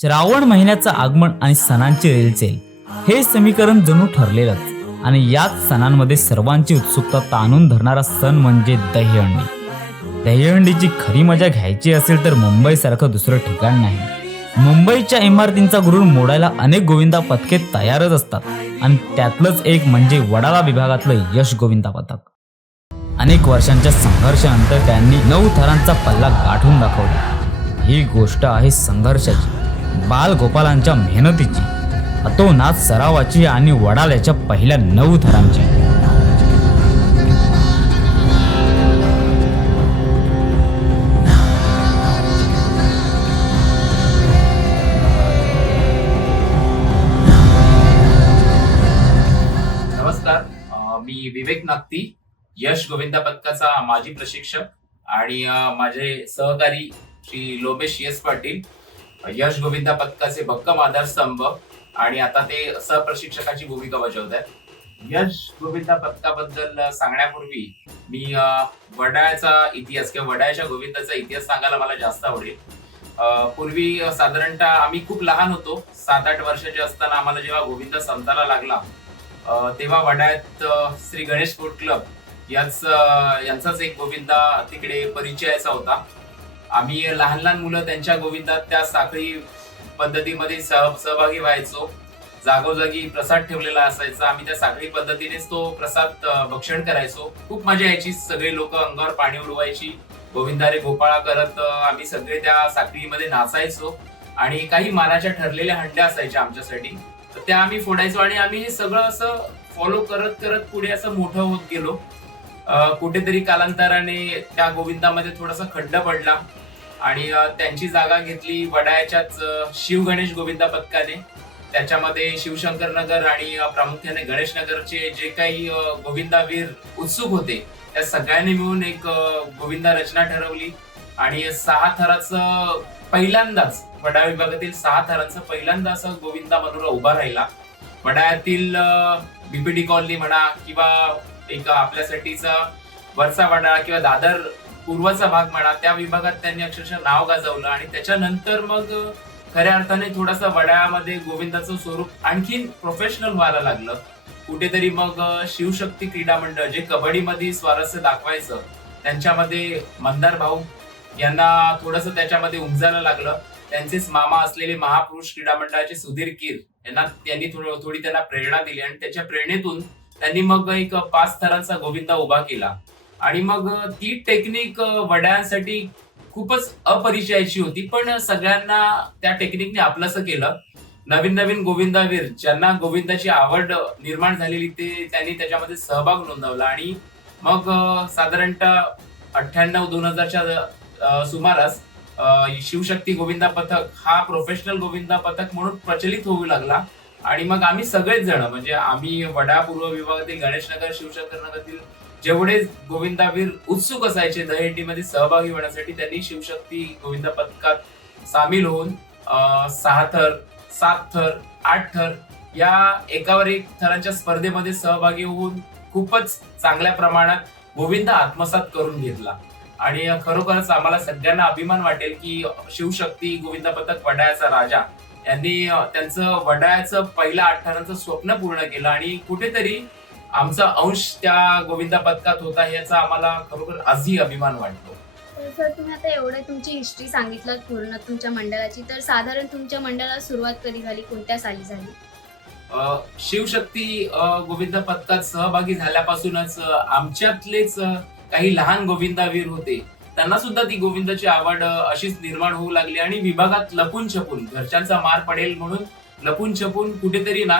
श्रावण महिन्याचं आगमन आणि सणांची रेलचेल. हे समीकरण जणू ठरलेलंच. आणि याच सणांमध्ये सर्वांची उत्सुकता ताणून धरणारा सण म्हणजे दहीहंडी. दहीहंडीची खरी मजा घ्यायची असेल तर मुंबईसारखं दुसरं ठिकाण नाही. मुंबईच्या इमारतींचा गुरुळ मोडायला अनेक गोविंदा पथके तयारच असतात. आणि त्यातलंच एक म्हणजे वडाला विभागातलं यश गोविंदा पथक. अनेक वर्षांच्या संघर्षानंतर त्यांनी नऊ थरांचा पल्ला गाठून दाखवला. ही गोष्ट आहे संघर्षाची. बालगोपालांच्या मेहनतीची अतोनात सरावाची आणि वडाल्याच्या पहिल्या नऊ थरांची. नमस्कार. मी विवेक नागती यश गोविंदा पथकाचा माजी प्रशिक्षक आणि माझे सहकारी श्री लोमेश यस पाटील यश गोविंदा पथकाचे भक्कम आधारस्तंभ आणि आता ते सहप्रशिक्षकाची भूमिका बजावत आहेत यश गोविंदा पथकाबद्दल सांगण्यापूर्वी मी वडाळ्याचा इतिहास किंवा वडाळ्याच्या गोविंदाचा इतिहास सांगायला मला जास्त आवडेल. पूर्वी साधारणतः आम्ही खूप लहान होतो. सात आठ वर्षाचे असताना आम्हाला जेव्हा गोविंदा समजायला लागला तेव्हा वडाळ्यात श्री गणेश स्पोर्ट क्लब याच यांचाच एक गोविंदा तिकडे परिचयाचा होता. आम्ही लहान लहान मुलं त्यांच्या गोविंदात त्या साखळी पद्धतीमध्ये सह सहभागी व्हायचो. जागोजागी प्रसाद ठेवलेला असायचा. आम्ही त्या साखळी पद्धतीनेच तो प्रसाद भक्षण करायचो. खूप मजा यायची सगळे लोक अंगावर पाणी उडवायची. गोविंदारे गोपाळा करत आम्ही सगळे त्या साखळीमध्ये नाचायचो. आणि काही मानाच्या ठरलेल्या हंड्या असायच्या आमच्यासाठी. तर त्या आम्ही फोडायचो आणि आम्ही हे सगळं असं फॉलो करत करत पुढे असं मोठं होत गेलो. कुठेतरी कालांतराने त्या गोविंदामध्ये थोडासा खड्ड पडला. आणि त्यांची जागा घेतली वडाळ्याच्याच शिव गणेश गोविंदा पथकाने. त्याच्यामध्ये शिवशंकर नगर आणि प्रामुख्याने गणेश नगरचे जे काही गोविंदावीर उत्सुक होते त्या सगळ्यांनी मिळून एक गोविंदा रचना ठरवली. आणि सहा थराचं पहिल्यांदाच वडाळ विभागातील सहा थरांचं पहिल्यांदा असं गोविंदा मनोरा उभा राहिला. वडाळ्यातील बीपीडी कॉलनी म्हणा किंवा एक आपल्यासाठीचा वरचा वडाळा किंवा दादर पूर्वचा भाग म्हणा त्या विभागात त्यांनी अक्षरशः नाव गाजवलं आणि त्याच्यानंतर मग खऱ्या अर्थाने थोडासा वड्यामध्ये गोविंदाचं स्वरूप आणखीन प्रोफेशनल व्हायला लागलं. कुठेतरी मग शिवशक्ती क्रीडा मंडळ जे कबड्डीमध्ये स्वारस्य दाखवायचं त्यांच्यामध्ये मंदार भाऊ यांना थोडस त्याच्यामध्ये उमजायला लागलं. त्यांचेच मामा असलेले महापुरुष क्रीडा मंडळाचे सुधीर कीर यांना त्यांनी थोडी त्यांना प्रेरणा दिली आणि त्याच्या प्रेरणेतून त्यांनी मग एक पाच थरांचा गोविंदा उभा केला. आणि मग ती टेक्निक वड्यांसाठी खूपच अपरिचयाची होती. पण सगळ्यांना त्या टेक्निकने आपलंसं केलं. नवीन नवीन गोविंदावीर ज्यांना गोविंदाची आवड निर्माण झालेली ते त्यांनी त्याच्यामध्ये सहभाग नोंदवला. आणि मग साधारणतः अठ्ठ्याण्णव दोन हजारच्या सुमारास शिवशक्ती गोविंदा पथक हा प्रोफेशनल गोविंदा पथक म्हणून प्रचलित होऊ लागला. आणि मग आम्ही सगळेच जण म्हणजे आम्ही वडा पूर्व विभागातील गणेशनगर शिवशंकर नगरतील जेवढे गोविंदावीर उत्सुक असायचे दहीहंडीमध्ये सहभागी होण्यासाठी त्यांनी शिवशक्ती गोविंदा पथकात सामील होऊन सहा थर सात थर आठ थर या एकावर एक थरांच्या स्पर्धेमध्ये सहभागी होऊन खूपच चांगल्या प्रमाणात गोविंद आत्मसात करून घेतला. आणि खरोखरच आम्हाला सगळ्यांना अभिमान वाटेल की शिवशक्ती गोविंद पथक वडाळ्याचा राजा यांनी त्यांचं वडाळ्याचं पहिल्या थरांचं स्वप्न पूर्ण केलं आणि कुठेतरी आमचा अंश त्या गोविंदा पथकात होता याचा आम्हाला खरोखर आजही अभिमान वाटतो. सर तुम्ही आता एवढं तुमची हिस्ट्री सांगितलं पूर्ण तुमच्या मंडळाची तर साधारण तुमच्या मंडळाला सुरुवात कधी झाली? कोणत्या साली झाली? शिवशक्ती गोविंद पथकात सहभागी झाल्यापासूनच आमच्यातलेच काही लहान गोविंदावीर होते. त्यांना सुद्धा ती गोविंदाची आवड अशीच निर्माण होऊ लागली आणि विभागात लपून छपून घरच्यांचा मार पडेल म्हणून लपून छपून कुठेतरी ना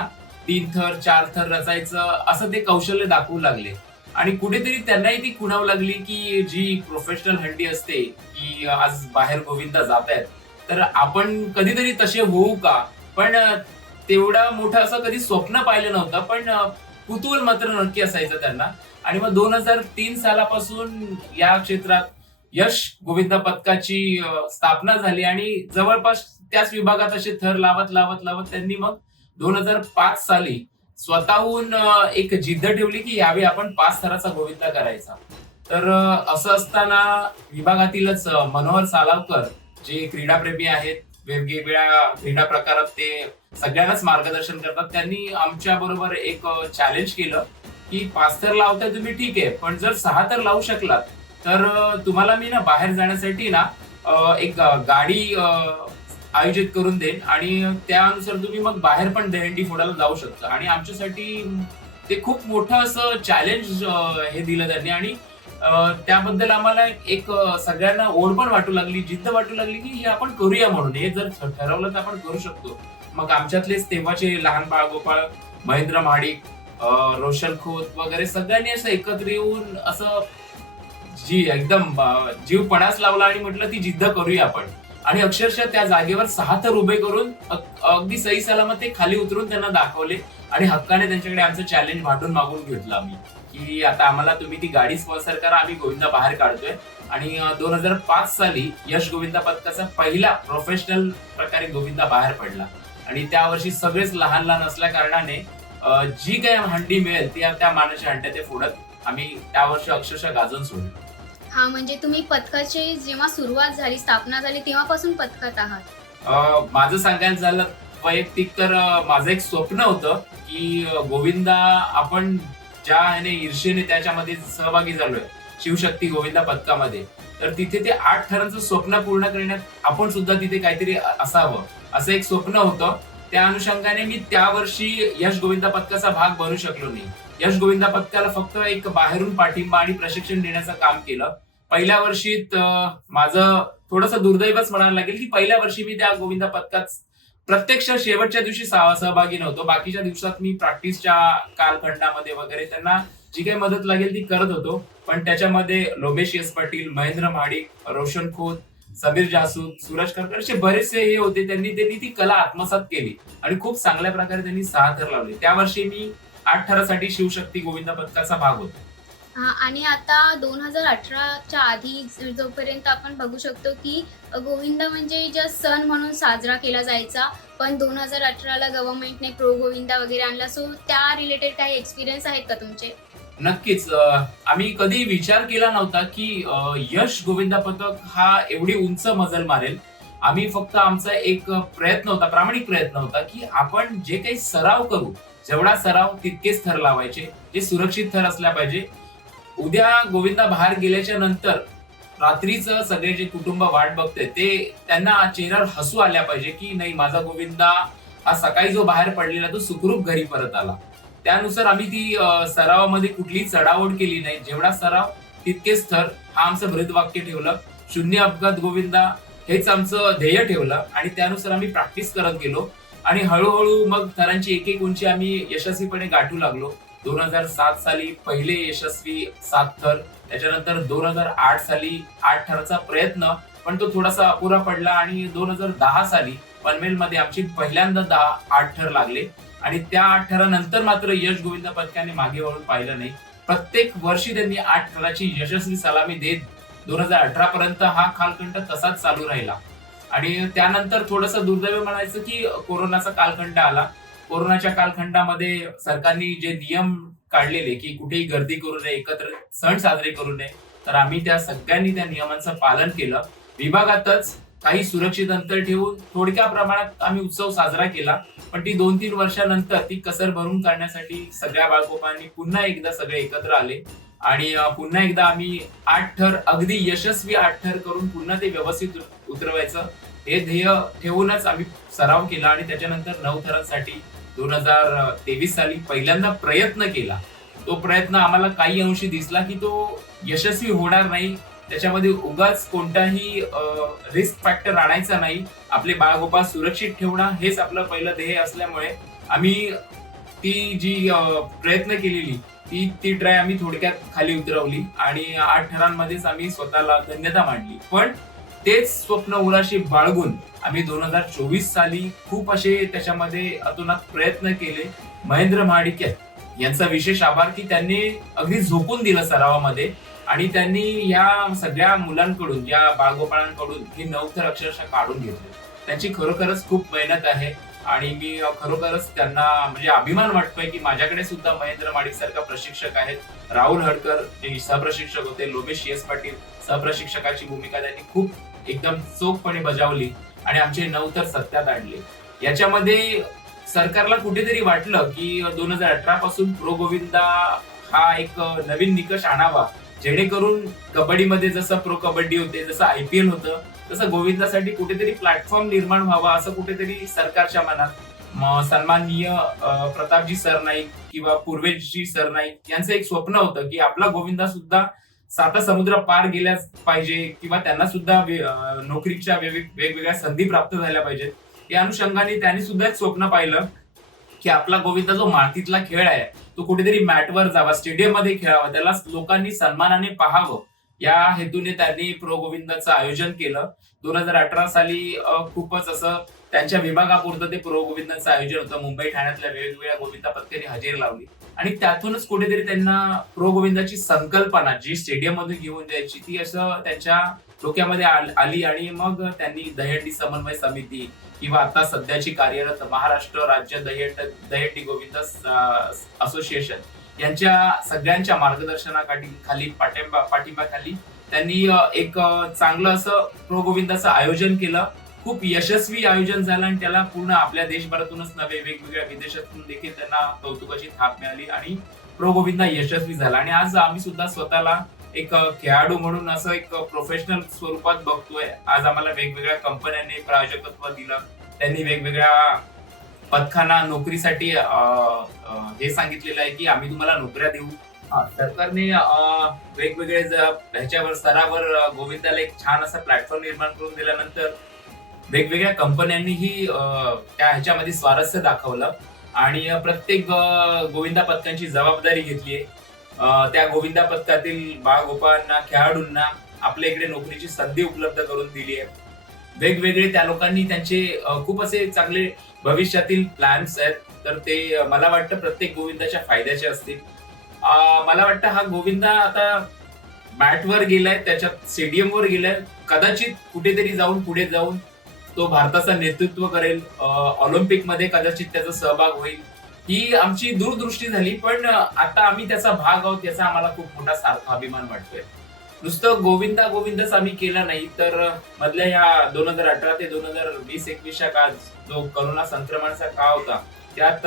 तीन थर चार थर रचायचं असं ते कौशल्य दाखवू लागले. आणि कुठेतरी त्यांनाही ती खुणावू लागली की जी प्रोफेशनल हंडी असते की आज बाहेर गोविंदा जात आहेत तर आपण कधीतरी तसे होऊ का? पण तेवढा मोठं असं कधी स्वप्न पाहिलं नव्हतं पण कुतूहल मात्र नक्की असायचं त्यांना. आणि मग दोन हजार तीन सालापासून या क्षेत्रात यश गोविंदा पथकाची स्थापना झाली आणि जवळपास त्याच विभागात असे थर लावत लावत लावत त्यांनी मग दोन हजार पाच साली स्वतःहून एक जिद्द ठेवली की यावेळी आपण पाच थराचा गोविंदा करायचा. तर असं असताना विभागातीलच मनोहर सालावकर जे क्रीडाप्रेमी आहेत वेगवेगळ्या क्रीडा प्रकारात ते सगळ्यांनाच मार्गदर्शन करतात. त्यांनी आमच्या बरोबर एक चॅलेंज केलं की पाच तर लावताय तुम्ही ठीक आहे पण जर सहा तर लावू शकलात तर तुम्हाला मी ना बाहेर जाण्यासाठी ना एक गाडी आयोजित करून देईन आणि त्यानुसार तुम्ही मग बाहेर पण दहीहंडी फोडायला जाऊ शकता. आणि आमच्यासाठी ते खूप मोठं असं चॅलेंज हे दिलं त्यांनी. आणि त्याबद्दल आम्हाला एक सगळ्यांना ओढ पण वाटू लागली जिद्द वाटू लागली की हे आपण करूया म्हणून. हे जर ठरवलं तर आपण करू शकतो. मग आमच्यातलेच तेव्हाचे लहान बाळ गोपाळ महेंद्र माडिक रोशन खोत वगैरे सगळ्यांनी असं एकत्र येऊन असं जी एकदम जीव पणास लावला आणि म्हटलं ती जिद्द करूया आपण. आणि अक्षरशः त्या जागेवर सहा तर उभे करून अगदी सही सलामत ते खाली उतरून त्यांना दाखवले आणि हक्काने त्यांच्याकडे आमचं चॅलेंज वाटून मागून घेतलं आम्ही. की आता आम्हाला तुम्ही ती गाडी स्पॉन्सर करा आम्ही गोविंदा बाहेर काढतोय. आणि दोन हजार पाच साली यश गोविंदा पथकाचा पहिला प्रोफेशनल प्रकारे गोविंदा बाहेर पडला. आणि त्या वर्षी सगळेच लहान लहान असल्या कारणाने जी काही हंडी मिळेल ती त्या मानाच्या हंड्या ते फोडत आम्ही त्या वर्षी अक्षरशः गाजून सोडलं. हा म्हणजे तुम्ही पथकाची जेव्हा सुरुवात झाली स्थापना झाली तेव्हापासून पथकात आहात? अ, माझं सांगायचं झालं वैयक्तिक तर अ, माझं एक स्वप्न होतं की अ, गोविंदा आपण ज्या ह्याने ईर्षेने त्याच्यामध्ये सहभागी झालोय शिवशक्ती गोविंदा पथकामध्ये तर तिथे ते आठ थरांचं स्वप्न पूर्ण करण्यात आपण सुद्धा तिथे काहीतरी अ- असावं असं एक स्वप्न होतं. त्या अनुषंगाने मी त्या वर्षी यश गोविंदा पथकाचा भाग बनू शकलो नाही. यश गोविंदा पथकाला फक्त एक बाहेरून पाठिंबा आणि प्रशिक्षण देण्याचं काम केलं. पहिल्या वर्षीत माझं थोडस दुर्दैवच म्हणायला लागेल की पहिल्या वर्षी मी त्या गोविंदा पथकात प्रत्यक्ष शेवटच्या दिवशी सहभागी नव्हतो. बाकीच्या दिवसात मी प्रॅक्टिसच्या कालखंडामध्ये वगैरे त्यांना जी काही मदत लागेल ती करत होतो. पण त्याच्यामध्ये लोमेश यस पाटील महेंद्र महाडिक रोशन खोत समीर जासूद सूरज करकर असे बरेचसे हे होते. त्यांनी त्यांनी ती कला आत्मसात केली आणि खूप चांगल्या प्रकारे त्यांनी सहा थर लावले. त्या वर्षी मी आठ थरासाठी शिवशक्ती गोविंदा पथकाचा भाग होतो. आणि आता दोन हजार अठराच्या आधी जोपर्यंत आपण बघू शकतो की गोविंद म्हणजे ज्या सण म्हणून साजरा केला जायचा पण दोन हजार अठराला गव्हर्नमेंटने प्रो गोविंदा वगैरे आणला. सो त्या रिलेटेड काही एक्सपिरियन्स आहेत का तुमचे? नक्कीच. आम्ही कधी विचार केला नव्हता की यश गोविंदा पथक हा एवढी उंच मजल मारेल. आम्ही फक्त आमचा एक प्रयत्न होता प्रामाणिक प्रयत्न होता की आपण जे काही सराव करू जेवढा सराव तितकेच थर लावायचे जे सुरक्षित थर असल्या पाहिजे. उद्या गोविंदा बाहेर गेल्याच्यानंतर रात्रीचं सगळे जे कुटुंब वाट बघते ते त्यांना चेहऱ्यावर हसू आल्या पाहिजे की नाही माझा गोविंदा हा सकाळी जो बाहेर पडलेला तो सुखरूप घरी परत आला. त्यानुसार आम्ही ती सरावामध्ये कुठली चढाओढ केली नाही. जेवढा सराव तितकेच थर हा आमचं ब्रीदवाक्य ठेवलं. शून्य अपघात गोविंदा हेच आमचं ध्येय ठेवलं आणि त्यानुसार आम्ही प्रॅक्टिस करत गेलो. आणि हळूहळू मग थरांची एक एक उंची आम्ही यशस्वीपणे गाठू लागलो. दोन हजार सात साली पहिले यशस्वी सात थर त्याच्यानंतर दोन हजार आठ साली आठ थराचा प्रयत्न पण तो थोडासा अपुरा पडला आणि दोन हजार दहा साली पनवेलमध्ये आमची पहिल्यांदा दहा आठ थर लागले. आणि त्या आठ ठरानंतर मात्र यश गोविंद पथकाने मागे वळून पाहिलं नाही. प्रत्येक वर्षी त्यांनी आठ ठराची यशस्वी सलामी देत दोन हजार अठरा पर्यंत हा कालखंड तसाच चालू राहिला. आणि त्यानंतर थोडस दुर्दैव म्हणायचं की कोरोनाचा कालखंड आला. कोरोनाच्या कालखंडामध्ये सरकारने जे नियम काढलेले की कुठेही गर्दी करू नये एकत्र सण साजरे करू नये तर आम्ही त्या सगळ्यांनी त्या नियमांचं पालन केलं. विभागातच काही सुरक्षित अंतर ठेवून थोडक्या प्रमाणात आम्ही उत्सव साजरा केला. पण ती दोन तीन वर्षानंतर ती कसर भरून काढण्यासाठी सगळ्या बाळकोपांनी पुन्हा एकदा सगळे एकत्र आले. आणि पुन्हा एकदा आम्ही आठ ठर अगदी यशस्वी आठ ठर करून पुन्हा ते व्यवस्थित उतरवायचं हे ध्येय ठेवूनच आम्ही सराव केला आणि त्याच्यानंतर नऊ थरांसाठी दोन हजार तेवीस साली पहिल्यांदा प्रयत्न केला. तो प्रयत्न आम्हाला काही अंशी दिसला की तो यशस्वी होणार नाही. त्याच्यामध्ये उगाच कोणताही रिस्क फॅक्टर आणायचा नाही. आपले बाळगोपाळ सुरक्षित ठेवणं हेच आपलं पहिलं ध्येय असल्यामुळे आम्ही ती जी प्रयत्न केलेली ती ती ट्राय आम्ही थोडक्यात खाली उतरवली आणि आठ ठरांमध्येच आम्ही स्वतःला धन्यता मांडली. पण तेच स्वप्न उराशी बाळगून आम्ही दोन हजार चोवीस साली खूप असे त्याच्यामध्ये अतोनात प्रयत्न केले. महेंद्र महाडिक यांचा विशेष आभार की त्यांनी अगदी झोपून दिलं सरावामध्ये. आणि त्यांनी या सगळ्या मुलांकडून या बाळगोपाळांकडून ही नवथर अक्षरशः काढून घेतली. त्यांची खरोखरच खूप मेहनत आहे आणि मी खरोखरच त्यांना म्हणजे अभिमान वाटतोय की माझ्याकडे सुद्धा महेंद्र माडिक सारखा प्रशिक्षक आहेत. राहुल हडकर जे सहप्रशिक्षक होते लोमेश येस पाटील सहप्रशिक्षकाची भूमिका त्यांनी खूप एकदम चोखपणे बजावली आणि आमचे नऊ तर सत्यात आणले. याच्यामध्ये सरकारला कुठेतरी वाटलं की दोन हजार अठरा पासून प्रो गोविंदा हा एक नवीन निकष आणावा. जेणेकरून कबड्डीमध्ये जसं प्रो कबड्डी होते जसं आय पी एल होतं तसं गोविंदासाठी कुठेतरी प्लॅटफॉर्म निर्माण व्हावा असं कुठेतरी सरकारच्या मनात सन्माननीय प्रतापजी सरनाईक किंवा पूर्वेशजी सरनाईक यांचं एक स्वप्न होतं की आपला गोविंदा सुद्धा साता समुद्र पार गेल्या पाहिजे किंवा त्यांना सुद्धा नोकरीच्या वेगवेगळ्या संधी प्राप्त झाल्या पाहिजेत. या अनुषंगाने त्यांनी सुद्धा एक स्वप्न पाहिलं. की आपला गोविंदा जो मातीतला खेळ आहे तो कुठेतरी मॅटवर जावा स्टेडियममध्ये खेळावा त्याला लोकांनी सन्मानाने पाहावं. या हेतूने त्यांनी प्रो गोविंदाचं आयोजन केलं. दोन हजार अठरा साली खूपच असं त्यांच्या विभागापुरतं ते प्रो गोविंदाचं आयोजन होतं. मुंबई ठाण्यातल्या वेगवेगळ्या गोविंदा पथकांनी हजेरी लावली. आणि त्यातूनच कुठेतरी त्यांना प्रो गोविंदाची संकल्पना जी स्टेडियम मधून घेऊन जायची ती असं त्यांच्या डोक्यामध्ये आली आणि मग त्यांनी दहीहंडी समन्वय समिती किंवा आता सध्याची कार्यरत महाराष्ट्र राज्य दहीहंड दहीहंडी गोविंद असोसिएशन यांच्या सगळ्यांच्या मार्गदर्शनाखाली खाली पाठिंबा पाठिंबाखाली त्यांनी एक चांगलं असं प्रो गोविंदाचं आयोजन केलं. खूप यशस्वी आयोजन झालं आणि त्याला पूर्ण आपल्या देशभरातूनच नव्हे वेगवेगळ्या विदेशातून देखील त्यांना कौतुकाची थाप मिळाली आणि प्रो गोविंदा यशस्वी झाला. आणि आज आम्ही सुद्धा स्वतःला एक खेळाडू म्हणून असं एक प्रोफेशनल स्वरूपात बघतोय. आज आम्हाला वेगवेगळ्या कंपन्यांनी प्रायोजकत्व दिलं. त्यांनी वेगवेगळ्या पथकांना नोकरीसाठी हे सांगितलेलं आहे की आम्ही तुम्हाला नोकऱ्या देऊ. सरकारने वेगवेगळे ह्याच्यावर स्तरावर गोविंदाला एक छान असा प्लॅटफॉर्म निर्माण करून दिल्यानंतर वेगवेगळ्या कंपन्यांनीही त्या ह्याच्यामध्ये स्वारस्य दाखवलं. आणि प्रत्येक गोविंदा पथकांची जबाबदारी घेतली आहे. त्या गोविंदा पथकातील बाळगोपाळांना खेळाडूंना आपल्या इकडे नोकरीची संधी उपलब्ध करून दिली आहे. वेगवेगळे त्या लोकांनी त्यांचे खूप असे चांगले भविष्यातील प्लॅन्स आहेत. तर ते मला वाटतं प्रत्येक गोविंदाच्या फायद्याचे असतील. मला वाटतं हा गोविंदा आता बॅटवर गेलाय त्याच्यात स्टेडियमवर गेलाय. कदाचित कुठेतरी जाऊन पुढे जाऊन तो भारताचं नेतृत्व करेल. ऑलिम्पिकमध्ये कदाचित त्याचा सहभाग होईल. ही आमची दूरदृष्टी झाली पण आता आम्ही त्याचा भाग आहोत याचा आम्हाला खूप मोठा सारखा अभिमान वाटतोय. नुसतं गोविंदा गोविंदच आम्ही केला नाही तर मधल्या ह्या दोन हजार अठरा ते दोन हजार वीस एकवीसच्या काळ जो करोना संक्रमणाचा काळ होता त्यात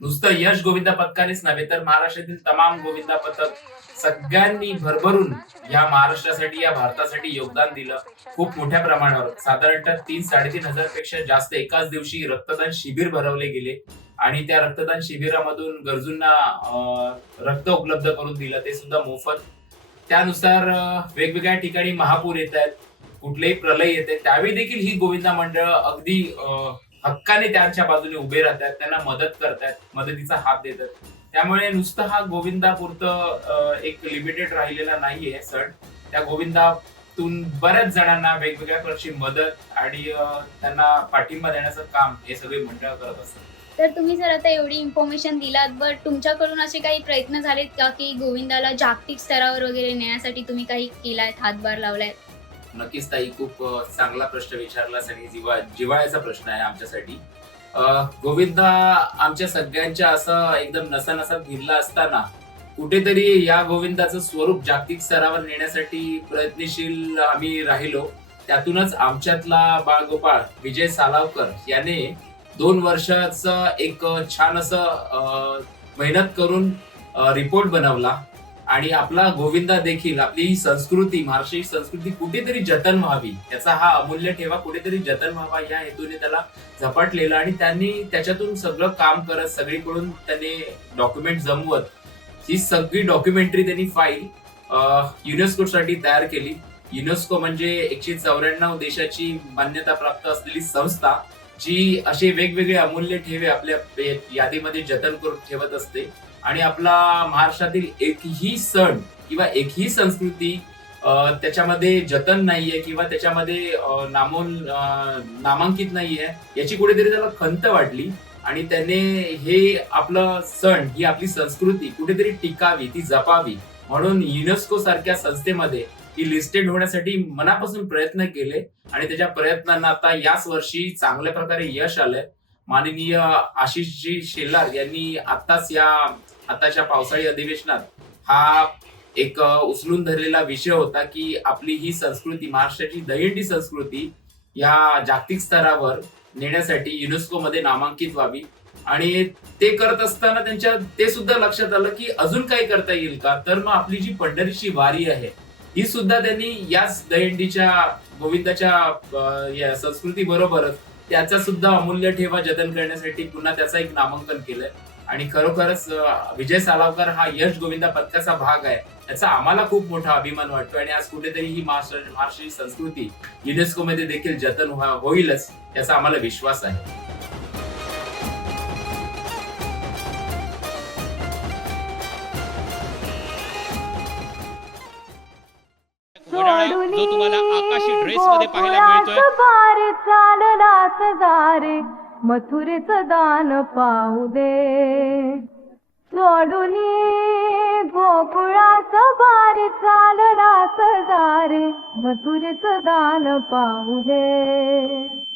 नुसतं यश गोविंदा पथकानेच नव्हे तर महाराष्ट्रातील तमाम गोविंदा पथक सगळ्यांनी भरभरून या महाराष्ट्रासाठी या भारतासाठी योगदान दिलं खूप मोठ्या प्रमाणावर. साधारणतः तीन साडेतीन हजारपेक्षा जास्त एकाच दिवशी रक्तदान शिबिर भरवले गेले. आणि त्या रक्तदान शिबिरामधून गरजूंना रक्त उपलब्ध करून दिलं. ते सुद्धा मोफत. त्यानुसार वेगवेगळ्या ठिकाणी महापूर येत आहेत. कुठलेही प्रलय येते त्यावेळी देखील ही गोविंदा मंडळ अगदी हक्काने त्यांच्या बाजूने उभे राहतात. त्यांना मदत करतात. मदतीचा हात देतात. त्यामुळे नुसतं हा गोविंदापुरतं एक लिमिटेड राहिलेला नाहीये सण. त्या गोविंदातून बऱ्याच जणांना वेगवेगळ्या प्रकारची मदत आणि त्यांना पाठिंबा देण्याचं काम हे सगळे मंडळ करत असतात. तर तुम्ही जर आता एवढी इन्फॉर्मेशन दिलात बट तुमच्याकडून असे काही प्रयत्न झालेत का की गोविंदाला जागतिक स्तरावर वगैरे नेण्यासाठी तुम्ही काही केलाय हातभार लावलाय? नक्कीच ताई खूप चांगला प्रश्न विचारला आणि जिवा जिव्हाळ्याचा प्रश्न आहे आमच्यासाठी. गोविंदा आमच्या सगळ्यांच्या असं एकदम नसा नसा भिरला असताना कुठेतरी या गोविंदाचं स्वरूप जागतिक स्तरावर नेण्यासाठी प्रयत्नशील आम्ही राहिलो. त्यातूनच आमच्यातला बाळगोपाळ विजय सालावकर याने दोन वर्षाचा एक छान असं मेहनत करून रिपोर्ट बनवला. आणि आपला गोविंदा देखील आपली ही संस्कृती महाराष्ट्रीय संस्कृती कुठेतरी जतन व्हावी त्याचा हा अमूल्य ठेवा कुठेतरी जतन व्हावा या हेतूने त्याला झपाटलेला आणि त्यांनी त्याच्यातून सगळं काम करत सगळीकडून त्याने डॉक्युमेंट जमवत ही सगळी डॉक्युमेंटरी त्यांनी फाईल युनेस्को साठी तयार केली. युनेस्को म्हणजे एकशे चौऱ्याण्णव देशाची मान्यता प्राप्त असलेली संस्था. जी असे वेगवेगळे अमूल्य ठेवे आपल्या यादीमध्ये जतन करून ठेवत असते. आणि आपला महाराष्ट्रातील एकही सण किंवा एकही संस्कृती त्याच्यामध्ये जतन नाहीये किंवा त्याच्यामध्ये नामोल नामांकित नाहीये याची कुठेतरी त्याला खंत वाटली. आणि त्याने हे आपलं सण ही आपली संस्कृती कुठेतरी टिकावी ती जपावी म्हणून युनेस्को सारख्या संस्थेमध्ये ही लिस्टेड होण्यासाठी मनापासून प्रयत्न केले आणि त्याच्या प्रयत्नांना आता याच वर्षी चांगल्या प्रकारे यश आलंय. माननीय आशिषजी शेलार यांनी आताच या आताच्या पावसाळी अधिवेशनात हा एक उचलून धरलेला विषय होता की आपली ही संस्कृती महाराष्ट्राची दहिंडी संस्कृती या जागतिक स्तरावर नेण्यासाठी युनेस्को मध्ये नामांकित व्हावी. आणि ते करत असताना त्यांच्या ते सुद्धा लक्षात आलं की अजून काही करता येईल का? तर मग आपली जी पंढरीची वारी आहे ही सुद्धा त्यांनी याच दहिंडीच्या गोविंदाच्या संस्कृती बरोबरच त्याचा सुद्धा अमूल्य ठेवा जतन करण्यासाठी पुन्हा त्याचा एक नामांकन केलंय. आणि खरोखरच विजय सालावकर हा यश गोविंदा पथकाचा भाग आहे याचा आम्हाला खूप मोठा अभिमान वाटतो आणि आज कुठेतरी ही महाराष्ट्र महाराष्ट्रीय संस्कृती युनेस्को मध्ये देखील जतन होईलच याचा आम्हाला विश्वास आहे. घोडाळा जो तुम्हाला आकाशी ड्रेस मध्ये पाहायला मिळतोय. बारे चालला सदारे मथुरेच दान पाहू दे. सोडून गोकुळाच बारे चालला सदारे मथुरेच दान पाहू दे.